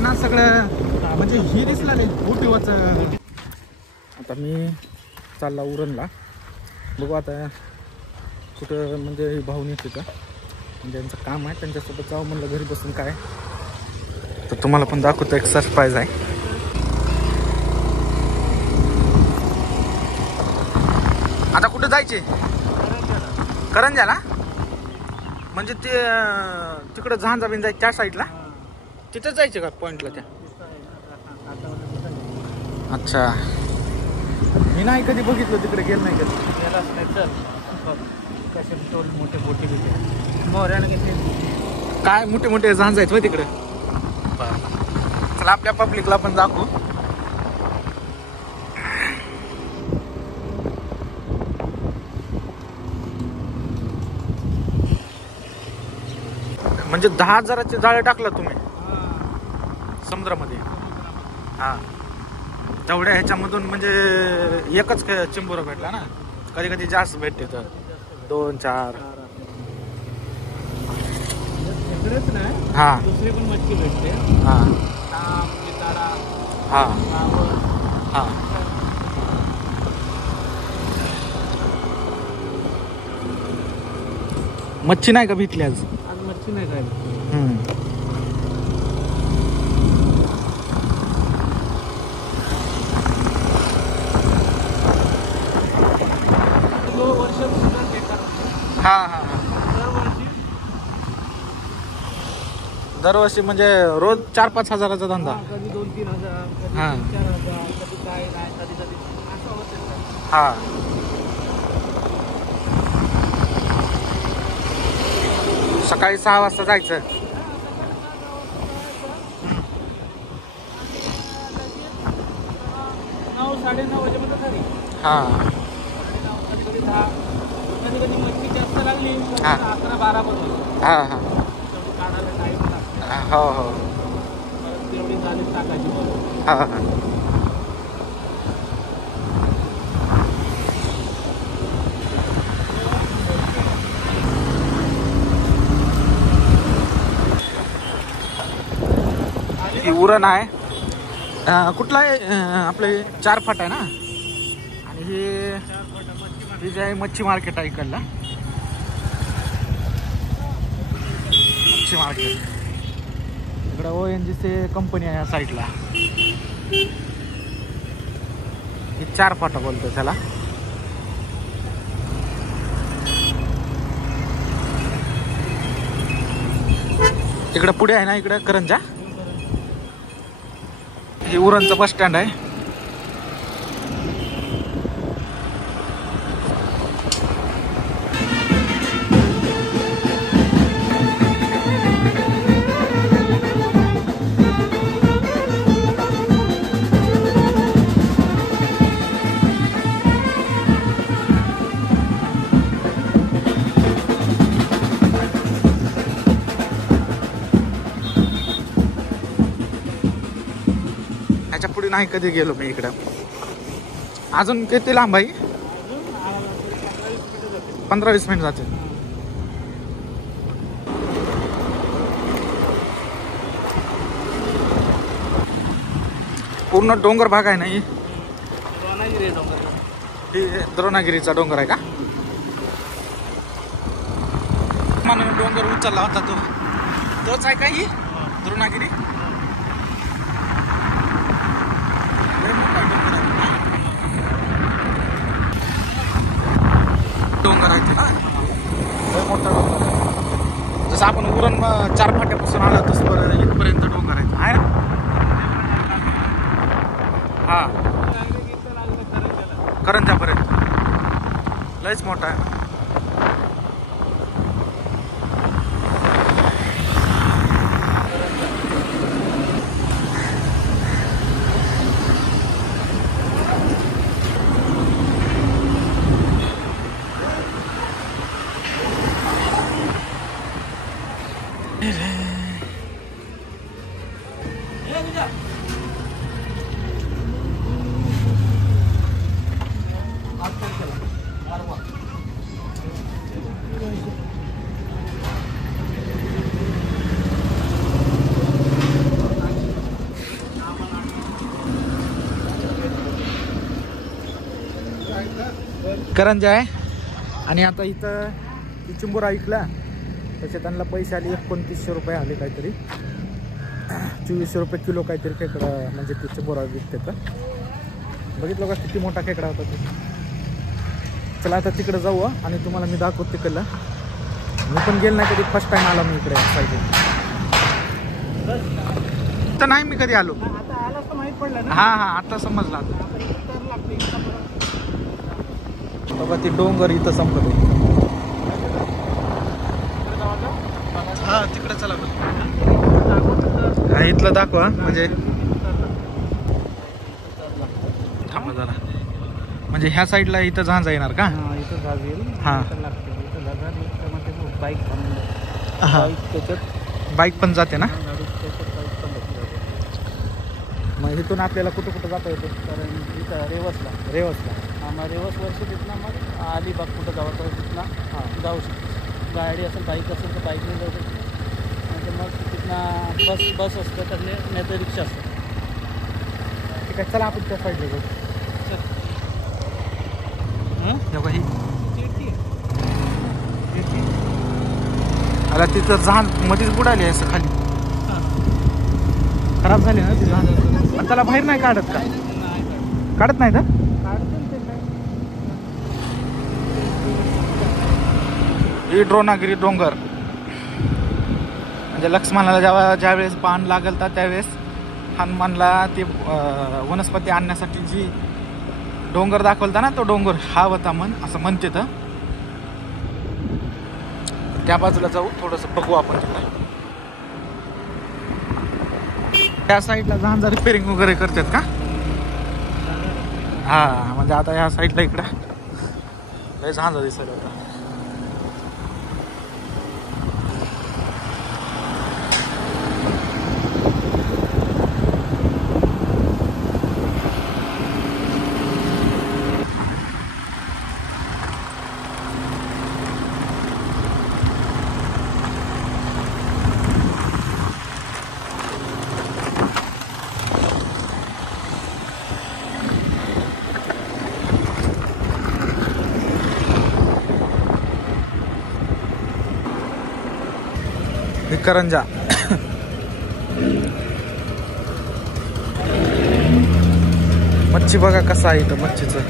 ना सगळं म्हणजे ही दिसला नाही मोठीवच. आता मी चालला उरणला, बघू आता कुठं म्हणजे भाऊन येते का, म्हणजे त्यांचं काम आहे त्यांच्यासोबत जाऊ म्हणलं घरी बसून काय. तर तुम्हाला पण दाखवतो, एक सरप्राईज आहे. आता कुठं जायचे? करंजाला? म्हणजे ते तिकडं झांजा बिन जायचं त्या साईडला, तिथं जायचं का पॉइंटला त्या? अच्छा, मी नाही कधी बघितलं तिकडे, गेलं नाही कधी. मोठे मोठे मोहऱ्यानं घेतले काय मोठे मोठे झांज आहेत तिकडे. चला आपल्या पब्लिकला पण दाखवू. म्हणजे 10,000चे जाळे टाकलं तुम्ही समुद्रामध्ये? हा, तेवढ्या ह्याच्यामधून म्हणजे एकच चिंबोरा भेटला ना, कधी कधी जास्त भेटते तर 2-4. हा, दुसरी पण मच्छी भेटते. हा हा हा. मच्छी नाही का भेटली आज? आज मच्छी नाही काय. हा हा. दरवर्षी म्हणजे रोज 4-5 हजाराचा धंदा. कधी 2-3 हजार, कधी 4 हजार, कधी काय नाही, कधी कधी असं होतं. हा, सकाळी 6 वाजता जायचं. 9-9:30 वाजेपर्यंत घरी. हा, कधी कधी 10, कधी कधी मच्छी जास्त लागली 11-12 पर्यंत. हा हा. काढायला टाईम लागतो. हो हो. परत तेवढी झाली टाकायची बरोबर. हा हा. उरण आहे. कुठला आहे? आपले 4 फाटा आहे ना. आणि हे जे आहे मच्छी मार्केट आहे इकडला. मच्छी मार्केट इकडं ONGC कंपनी आहे या साईडला. हे 4 फाटा बोलतो त्याला. इकडं पुढे आहे ना, इकडं करंजा. हे उरणचं बस स्टँड आहे. ह्याच्या पुढे नाही कधी गेलो मी इकडं. अजून किती लांब आहे? 15-20 मिनिट जाते. पूर्ण डोंगर भाग आहे ना ही? द्रोणागिरीचा डोंगर आहे का? म्हणून डोंगर उचलला होता तोच आहे का ही द्रोणागिरी? डोंगर आहे ना, मोठा डोंगर. जसं आपण उरण 4 फाट्यापासून आला तसं इथपर्यंत डोंगर आहे ना. हा, करंजापर्यंत लयच मोठा आहे. करंजा आहे. आणि आता इथं चिंबोरा ऐकला त्याचे त्यांना पैसे आले 2900 रुपये आले काहीतरी. 2400 रुपये किलो काहीतरी खेकडा म्हणजे ते चिंबोरा विकते तर. बघितलं का किती मोठा खेकडा होता ते. चला आता तिकडे जाऊ आणि तुम्हाला मी दाखवतो तिकडला. मी पण गेलो नाही कधी, फर्स्ट टाइम आला मी इकडे पाहिजे तर नाही मी कधी आलो. आता आलाच तर माहित पडलं ना. हा हा आता समजला. आता बाबा ती डोंगर इथं संपत आहे. हा तिकडे चला बरं. हा इथलं दाखवा म्हणजे थांबा जरा. म्हणजे ह्या साईडला इथं झांजा येणार का? इथं झाज येईल. हा लागते इथं झाजा बाईक हा त्याच्यात बाईक पण जाते ना. गाडी त्याच्यात बाईक पण बसली जाते. मग इथून आपल्याला कुठं कुठं जाता येतं? कारण इथं रेवसला मग रेवस वर्ष तिथनं मग अलिबाग कुठं जावं तिथनं जाऊ शकतो. गाडी असेल बाईक असेल तर बाईकने जाऊ शकतो. नंतर मग तिथनं बस असतं तर नाही तर रिक्षा असतं. ठीक आहे चला आपण त्या साईडला जाऊ. ही आता तिथं झाड मध्येच बुडाली असं खाली. खराब झाली ना ती झाड. त्याला बाहेर नाही काढत का? काढत नाही का? ही द्रोणागिरी डोंगर म्हणजे लक्ष्मणाला जेव्हा ज्यावेळेस बाण लागल तर त्यावेळेस हनुमानला ते वनस्पती आणण्यासाठी जी डोंगर दाखवलता ना तो डोंगर हा होता मन असं म्हणते. तर त्या बाजूला जाऊ थोडंसं बघू आपण. त्या साईडला झांजा रिपेअरिंग वगैरे करतात का? हा म्हणजे आता ह्या साईडला इकडं लय झांजा दिसत होता. करंजा मच्छी बघा कसा आहे इथं मच्छीचं.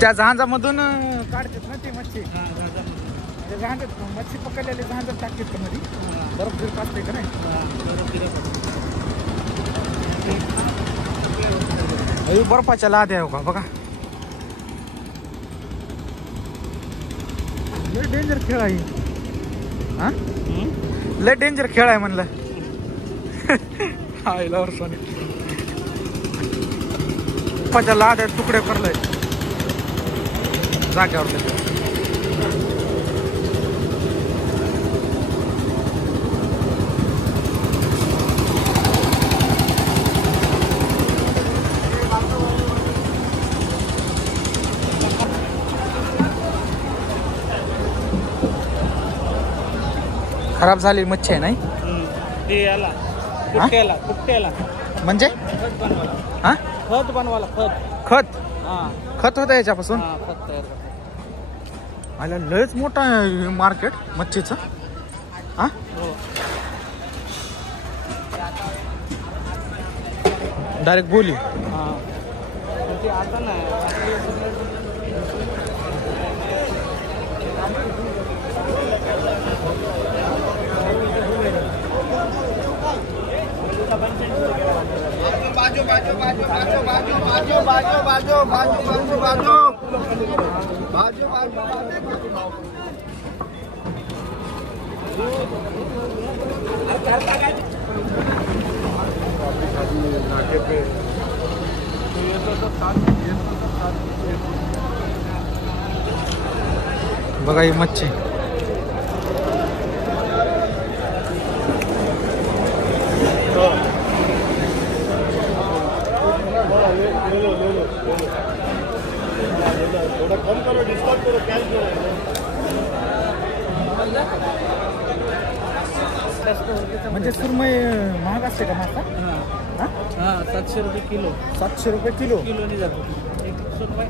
त्या जहाजामधून काढतात ना ती मच्छी. जहाजात मच्छी पकडलेली जहाजात टाकतात का मध्ये? बर्फ बिरफ असते का नाही? बर्फाच्या लाद्या आहे का बघा. लय डेंजर खेळ आहे हा. लय डेंजर खेळ आहे म्हणलं. बर्फाच्या लाद्या तुकडे करलंय जाग्यावर. खराब झाली मच्छी आहे नाही. ते याला कुट्ट्याला म्हणजे हा खत बनवायला खत खत होतं याच्यापासून. खत तयार आला लयच मोठा मार्केट मच्छीचं. हा हो. डायरेक्ट बोली. हां ते आता नाही बाजू बाजू बाजू बाजू बाजू बाजू बाजू बाजू बाजू बाजू बाजू बाजू बघा ही मच्छी. थोड़ा कम करो, डिस्काउंट करो, कैश दो. म्हणजे सुरमई महाग असते का मासा? हां हां 700 रुपये किलो. 700 रुपये किलो. किलोनी जातो. 100 रुपये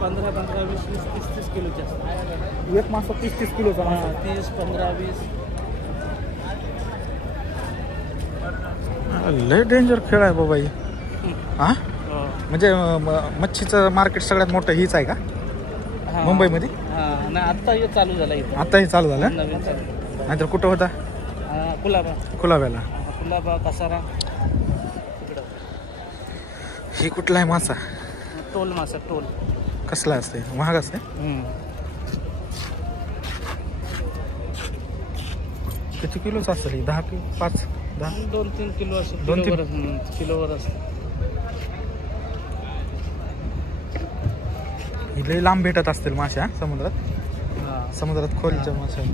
15 15 20 20 30 30 किलोचे असतात. एक मासा 30-30 किलोचा हां मासा. 30 15 20. लय डेंजर खेळ आहे बाबा ही. हा हो. म्हणजे मच्छीचं मार्केट सगळ्यात मोठं हीच आहे का हां. मुंबईमध्ये? हां नाही आत्ता हे चालू झालं इथं. आता हे चालू झालं, नवीन चालू. नाहीतर कुठं होता? कुलाबा कुलाब्याला. कुलाबा कसारा तिकडं. ही कुठला आहे मासा? टोल मासा टोल. कसला असते? महाग असते. किती किलोच असेल ही? 10 किलो 5 10 2-3 किलो असेल. 2-3 किलोवर असतं. ही लय लांब भेटत असतील माश्या समुद्रात. हां समुद्रात खोलीच्या माश्या.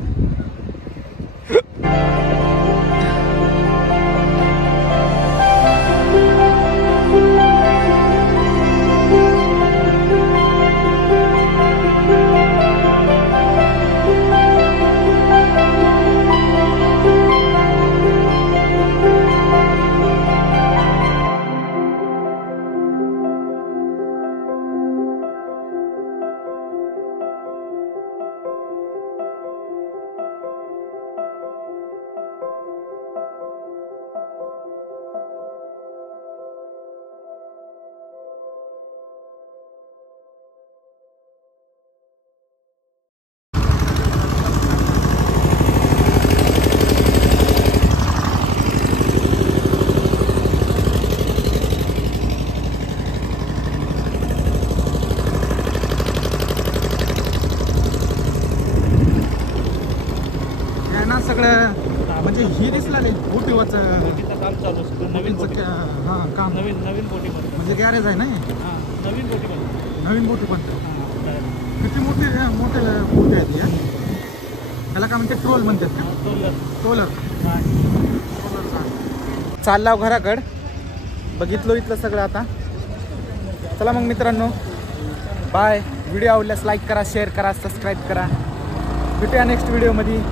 सगळं म्हणजे ही दिसला नाही बोटीवरचं. बोटीचं काम चालू असतं. नवीन बोटी. हां काम नवीन नवीन बोटी बनते. म्हणजे गॅरेज आहे ना हे? हां नवीन बोटी बनते. नवीन बोटी पण. हां किती मोठे मोठे बोटी आहेत या? त्याला काय म्हणते? ट्रोल म्हणतात का? ट्रोलर. चालला घराकडं. बघितलो इथलं सगळं आता. चला मग मित्रांनो बाय. व्हिडिओ आवडल्यास लाईक करा, शेअर करा, सबस्क्राईब करा. भेटूया नेक्स्ट व्हिडिओमध्ये.